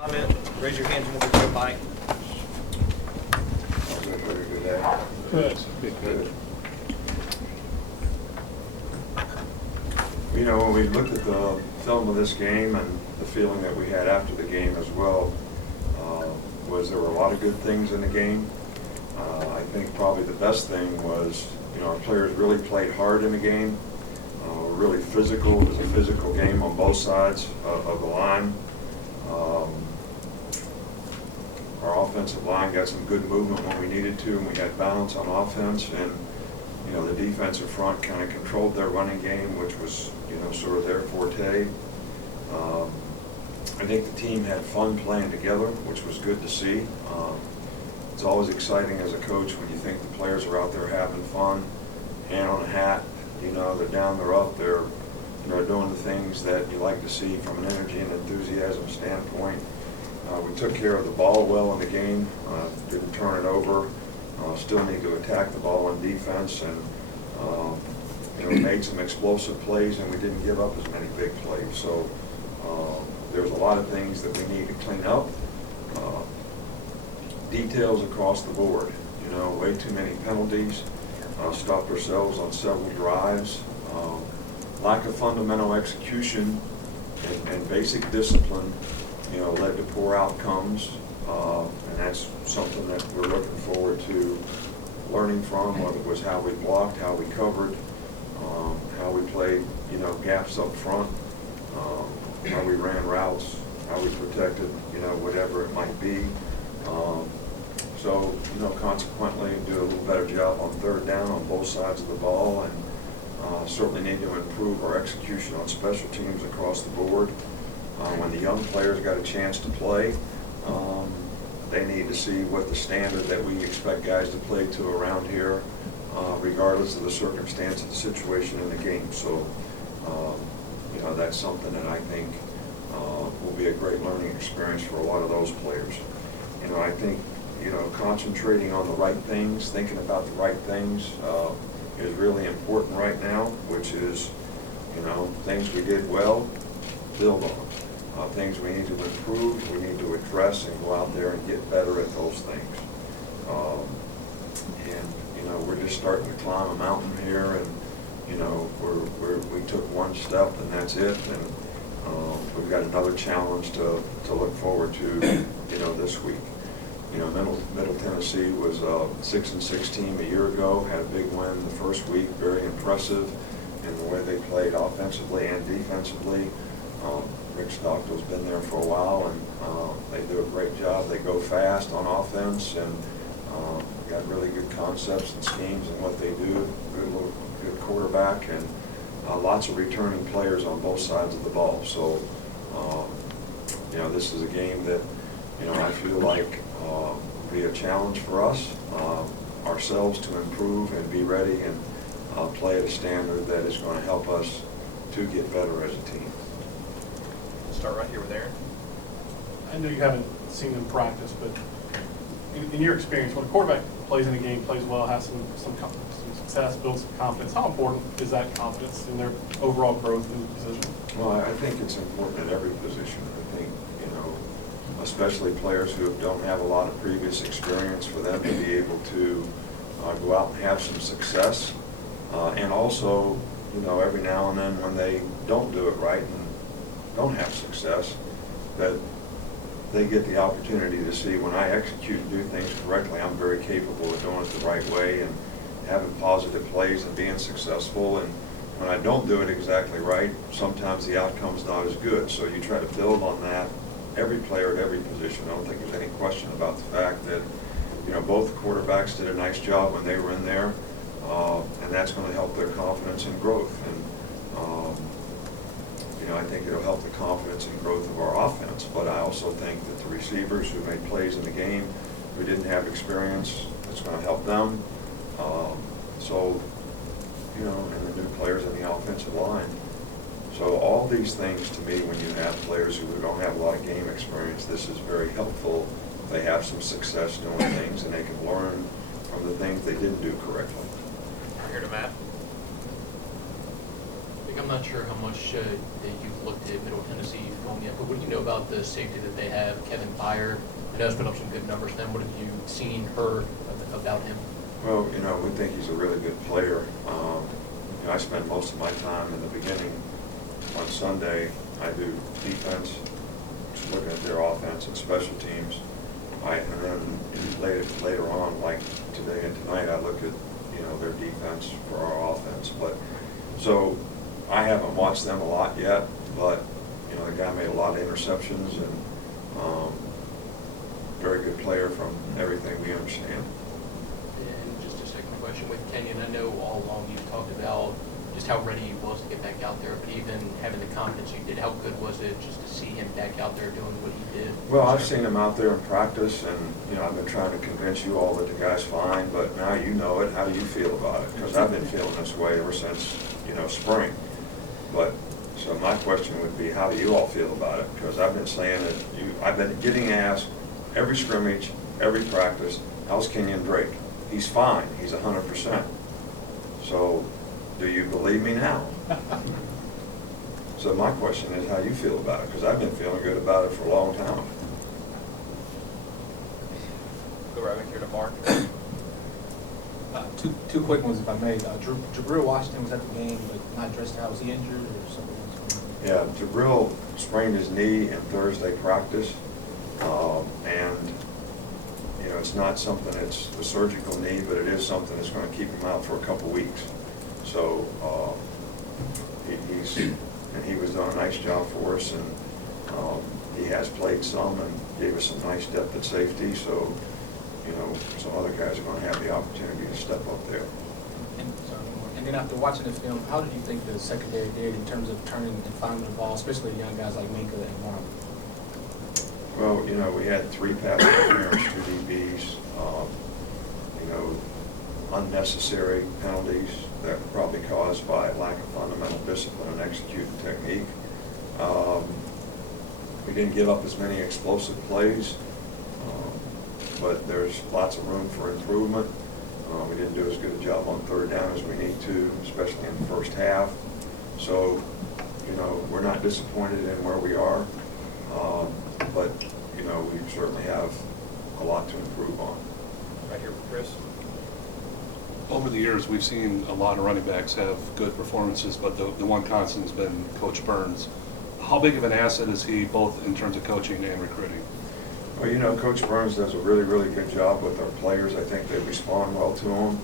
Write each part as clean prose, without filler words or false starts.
Comment, raise your hand when we go by. Good. Good. You know, when we looked at the film of this game and the feeling that we had after the game as well, was there were a lot of good things in the game. I think probably the best thing was, you know, our players really played hard in the game, really physical. It was a physical game on both sides of the line. Our offensive line got some good movement when we needed to, and we had balance on offense. And you know, the defensive front kind of controlled their running game, which was, you know, sort of their forte. I think the team had fun playing together, which was good to see. It's always exciting as a coach when you think the players are out there having fun, hand on a hat. You know, they're down, they're up, they're, you know, doing the things that you like to see from an energy and enthusiasm standpoint. We took care of the ball well in the game, didn't turn it over. Still need to attack the ball on defense, and you know, made some explosive plays, and we didn't give up as many big plays. So there's a lot of things that we need to clean up. Details across the board. You know, way too many penalties. Stopped ourselves on several drives. Lack of fundamental execution and basic discipline, you know, led to poor outcomes. And that's something that we're looking forward to learning from, whether it was how we blocked, how we covered, how we played, you know, gaps up front, how we ran routes, how we protected, you know, whatever it might be. So, you know, consequently, do a little better job on third down on both sides of the ball, and certainly need to improve our execution on special teams across the board. When the young players got a chance to play, they need to see what the standard that we expect guys to play to around here, regardless of the circumstance of the situation in the game. So, you know, that's something that I think will be a great learning experience for a lot of those players. You know, I think, you know, concentrating on the right things, thinking about the right things is really important right now, which is, you know, things we did well, build on. Things we need to improve, we need to address and go out there and get better at those things. And, you know, we're just starting to climb a mountain here, and, you know, we took one step and that's it. And we've got another challenge to look forward to, you know, this week. You know, Middle Tennessee was a 6-6 team a year ago, had a big win the first week, very impressive in the way they played offensively and defensively. Rick Stockdale's been there for a while, and they do a great job. They go fast on offense, and got really good concepts and schemes in what they do. Good quarterback, and lots of returning players on both sides of the ball. So, you know, this is a game that, you know, I feel like will be a challenge for us, ourselves, to improve and be ready and play at a standard that is going to help us to get better as a team. Start right here with Aaron. I know you haven't seen them practice, but in your experience, when a quarterback plays in a game, plays well, has some success, builds some confidence, how important is that confidence in their overall growth in the position? Well, I think it's important at every position. I think, you know, especially players who don't have a lot of previous experience, for them to be able to go out and have some success. And also, you know, every now and then when they don't do it right and don't have success, that they get the opportunity to see when I execute and do things correctly, I'm very capable of doing it the right way and having positive plays and being successful. And when I don't do it exactly right, sometimes the outcome's not as good. So you try to build on that, every player at every position. I don't think there's any question about the fact that, you know, both quarterbacks did a nice job when they were in there, and that's going to help their confidence and growth. And you know, I think it'll help the confidence and growth of our offense. But I also think that the receivers who made plays in the game, who didn't have experience, it's going to help them. So, you know, and the new players in the offensive line. So all these things, to me, when you have players who don't have a lot of game experience, this is very helpful. They have some success doing things, and they can learn from the things they didn't do correctly. Here to Matt. I'm not sure how much you've looked at Middle Tennessee film yet, Michael, what do you know about the safety that they have, Kevin Byer? I know it's put up some good numbers for them. What have you seen, heard about him? Well, we think he's a really good player. I spend most of my time in the beginning on Sunday. I do defense, just looking at their offense and special teams. And then later on, like today and tonight, I look at their defense for our offense. But so I haven't watched them a lot yet, but the guy made a lot of interceptions and very good player from everything we understand. And just a second question with Kenyon, I know all along you've talked about just how ready he was to get back out there, but even having the confidence you did, how good was it just to see him back out there doing what he did? Well, I've seen him out there in practice, and I've been trying to convince you all that the guy's fine, but now you know it. How do you feel about it? Because I've been feeling this way ever since spring. But so my question would be, how do you all feel about it? Because I've been saying that I've been getting asked every scrimmage, every practice, how's Kenyon Drake? He's fine. He's 100%. So do you believe me now? So my question is how you feel about it, because I've been feeling good about it for a long time. Go right back here to Mark. Two quick ones, if I may. Jabril Washington was at the game, but not dressed out. Was he injured or something else? Yeah, Jabril sprained his knee in Thursday practice, and it's not something that's a surgical knee, but it is something that's going to keep him out for a couple weeks. So he was doing a nice job for us, and he has played some and gave us some nice depth at safety. So some other guys are going to have the opportunity to step up there. And then after watching the film, how did you think the secondary did in terms of turning and finding the ball, especially young guys like Minka and Marlon? Well, we had 3 pass interference, 2 DBs, unnecessary penalties that were probably caused by lack of fundamental discipline and executing technique. We didn't give up as many explosive plays, but there's lots of room for improvement. We didn't do as good a job on 3rd down as we need to, especially in the first half. So, we're not disappointed in where we are, but, we certainly have a lot to improve on. Right here with Chris. Over the years, we've seen a lot of running backs have good performances, but the one constant has been Coach Burns. How big of an asset is he, both in terms of coaching and recruiting? Well, Coach Burns does a really, really good job with our players. I think they respond well to him.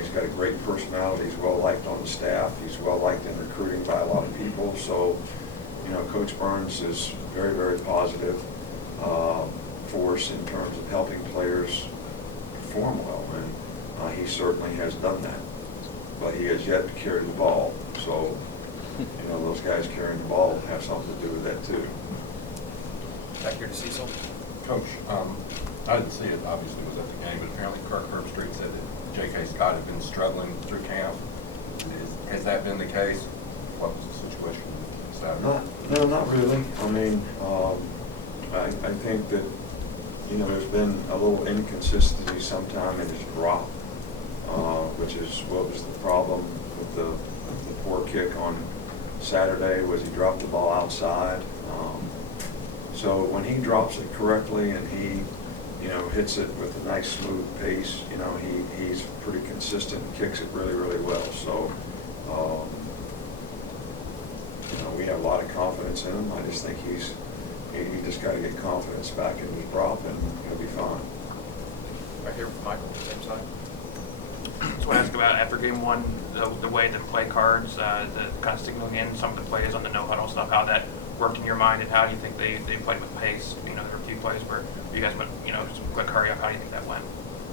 He's got a great personality. He's well-liked on the staff. He's well-liked in recruiting by a lot of people. So, Coach Burns is very, very positive force in terms of helping players perform well, and he certainly has done that. But he has yet to carry the ball. So, those guys carrying the ball have something to do with that too. Back here to Cecil. Coach, I didn't see it, obviously was at the game, but apparently Kirk Herbstreit said that J.K. Scott had been struggling through camp. Has that been the case? What was the situation Saturday? No, not really. I mean, I think that, there's been a little inconsistency sometime in his drop, which is what was the problem with the poor kick on Saturday, was he dropped the ball outside. So when he drops it correctly and he, hits it with a nice smooth pace, he's pretty consistent and kicks it really, really well. So, we have a lot of confidence in him. I just think he just got to get confidence back in the drop and he'll be fine. Right here with Michael, same side. Just want to ask about after game 1, the way the play cards, the kind of signaling in some of the plays on the no huddle stuff, how that worked in your mind, and how do you think they played with pace? There were a few plays where you guys went, just quick hurry up. How do you think that went?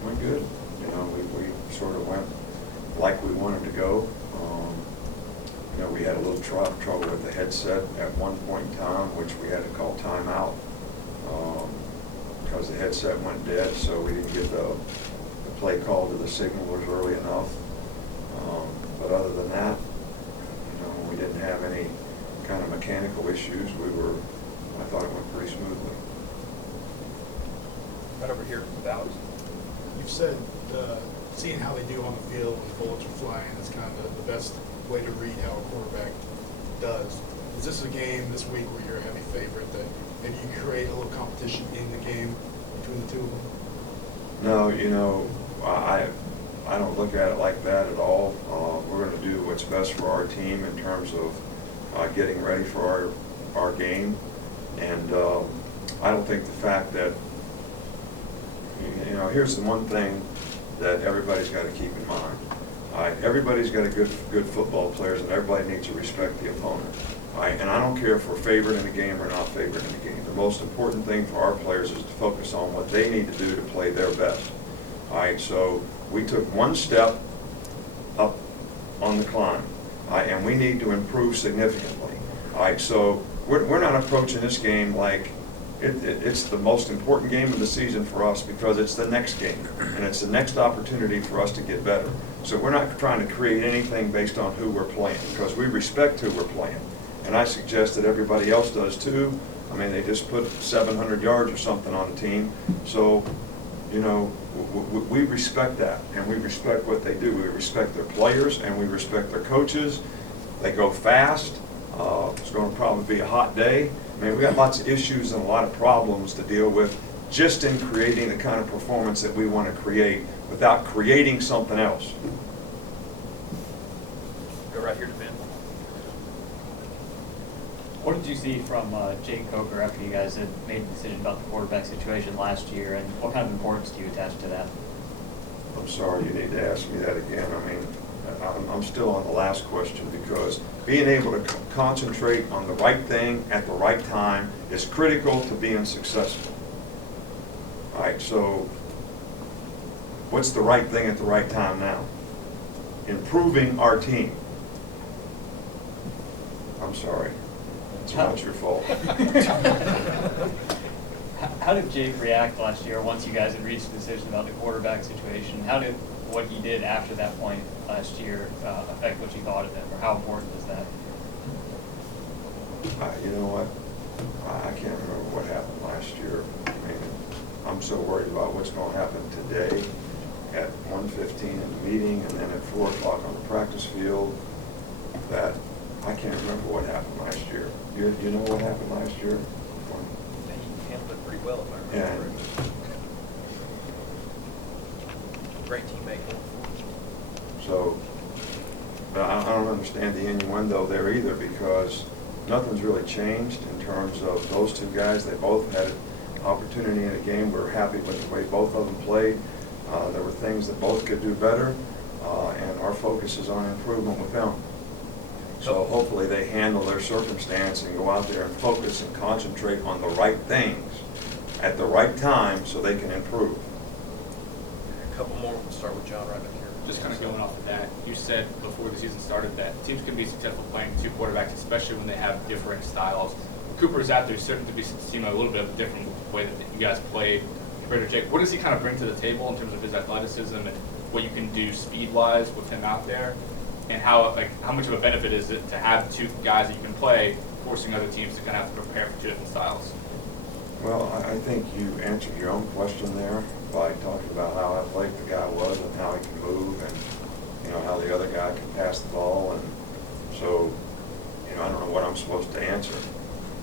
Went good. We sort of went like we wanted to go. We had a little trouble with the headset at one point in time, which we had to call timeout because the headset went dead, so we didn't get the play call to the signalers early enough. But other than that, we didn't have any kind of mechanical issues. I thought it went pretty smoothly. Right over here with Alex. You've said seeing how they do on the field when bullets are flying is kind of the best way to read how a quarterback does. Is this a game this week where you're a heavy favorite that maybe you create a little competition in the game between the two of them? No, you know, I don't look at it like that at all. We're going to do what's best for our team in terms of getting ready for our game. And I don't think the fact that, you know, here's the one thing that everybody's got to keep in mind. Everybody's got a good football players, and everybody needs to respect the opponent. And I don't care if we're favored in the game or not favored in the game. The most important thing for our players is to focus on what they need to do to play their best. So we took one step up on the climb, and we need to improve significantly. So we're not approaching this game like it's the most important game of the season for us, because it's the next game, and it's the next opportunity for us to get better. So we're not trying to create anything based on who we're playing, because we respect who we're playing. And I suggest that everybody else does too. I mean, they just put 700 yards or something on the team. So, you know, we respect that, and we respect what they do. We respect their players, and we respect their coaches. They go fast. It's going to probably be a hot day. I mean, we got lots of issues and a lot of problems to deal with just in creating the kind of performance that we want to create without creating something else. Go right here to Ben. What did you see from Jake Coker after you guys had made the decision about the quarterback situation last year, and what kind of importance do you attach to that? I'm sorry, you need to ask me that again. I mean, I'm still on the last question, because being able to concentrate on the right thing at the right time is critical to being successful. All right, so what's the right thing at the right time now? Improving our team. I'm sorry. It's not your fault. How did Jake react last year once you guys had reached a decision about the quarterback situation? How did what he did after that point last year affect what you thought of him, or how important is that? You know what? I can't remember what happened last year. I mean, I'm so worried about what's going to happen today at 1:15 in the meeting, and then at 4 o'clock on the practice field, that I can't remember what happened last year. You know what happened last year? He handled it pretty well, if I Yeah. remember correctly. Great teammate going forward. So, but I don't understand the innuendo there either, because nothing's really changed in terms of those two guys. They both had an opportunity in a game. We're happy with the way both of them played. There were things that both could do better, and our focus is on improvement with them. So hopefully they handle their circumstance and go out there and focus and concentrate on the right things at the right time so they can improve. A couple more. We'll start with John right back here. Just kind of going off of that, you said before the season started that teams can be successful playing two quarterbacks, especially when they have different styles. Cooper's out there certain to be seem a little bit of a different way that you guys played compared to Jake. What does he kind of bring to the table in terms of his athleticism and what you can do speed-wise with him out there? And how much of a benefit is it to have two guys that you can play, forcing other teams to kind of have to prepare for two different styles? Well, I think you answered your own question there by talking about how athletic the guy was and how he can move, and you know how the other guy can pass the ball. And so, you know, I don't know what I'm supposed to answer,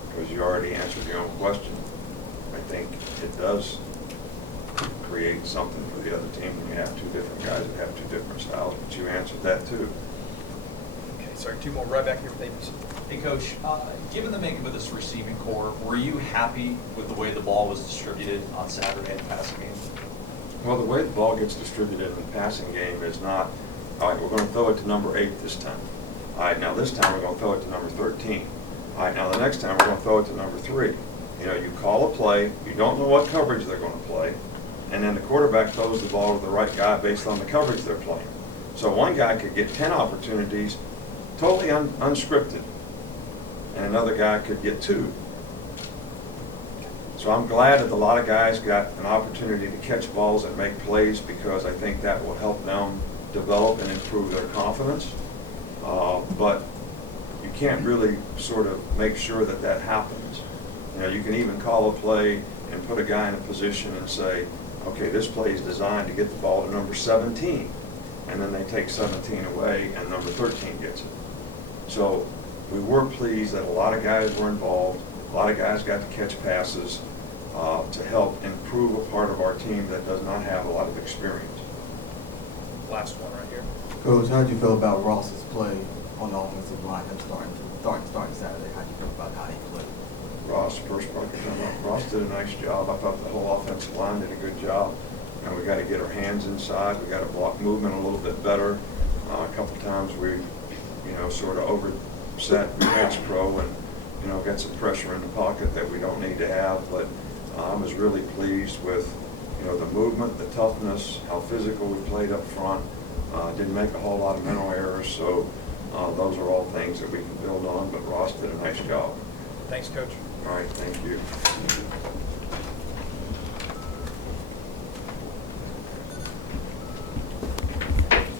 because you already answered your own question. I think it does create something for the other team when you have two different guys that have two different styles, but you answered that too. Okay, sorry, two more right back here with ABC. Hey, Coach, given the makeup of this receiving core, were you happy with the way the ball was distributed on Saturday in the passing game? Well, the way the ball gets distributed in the passing game is not, all right, we're going to throw it to number 8 this time. All right, now this time we're going to throw it to number 13. All right, now the next time we're going to throw it to number 3. You know, you call a play, you don't know what coverage they're going to play, and then the quarterback throws the ball to the right guy based on the coverage they're playing. So one guy could get 10 opportunities totally unscripted, and another guy could get 2. So I'm glad that a lot of guys got an opportunity to catch balls and make plays, because I think that will help them develop and improve their confidence. But you can't really sort of make sure that that happens. You know, you can even call a play and put a guy in a position and say, okay, this play is designed to get the ball to number 17. and then they take 17 away, and number 13 gets it. So we were pleased that a lot of guys were involved, a lot of guys got to catch passes to help improve a part of our team that does not have a lot of experience. Last one right here. Coach, how did you feel about Ross's play on the offensive line, him starting Saturday? How did you feel about how he played? Ross, first part to come up, Ross did a nice job. I thought the whole offensive line did a good job. And we got to get our hands inside. We got to block movement a little bit better. A couple times we, sort of overset match pro and, got some pressure in the pocket that we don't need to have. But I was really pleased with, the movement, the toughness, how physical we played up front. Didn't make a whole lot of mental errors. So those are all things that we can build on. But Ross did a nice job. Thanks, Coach. All right, thank you.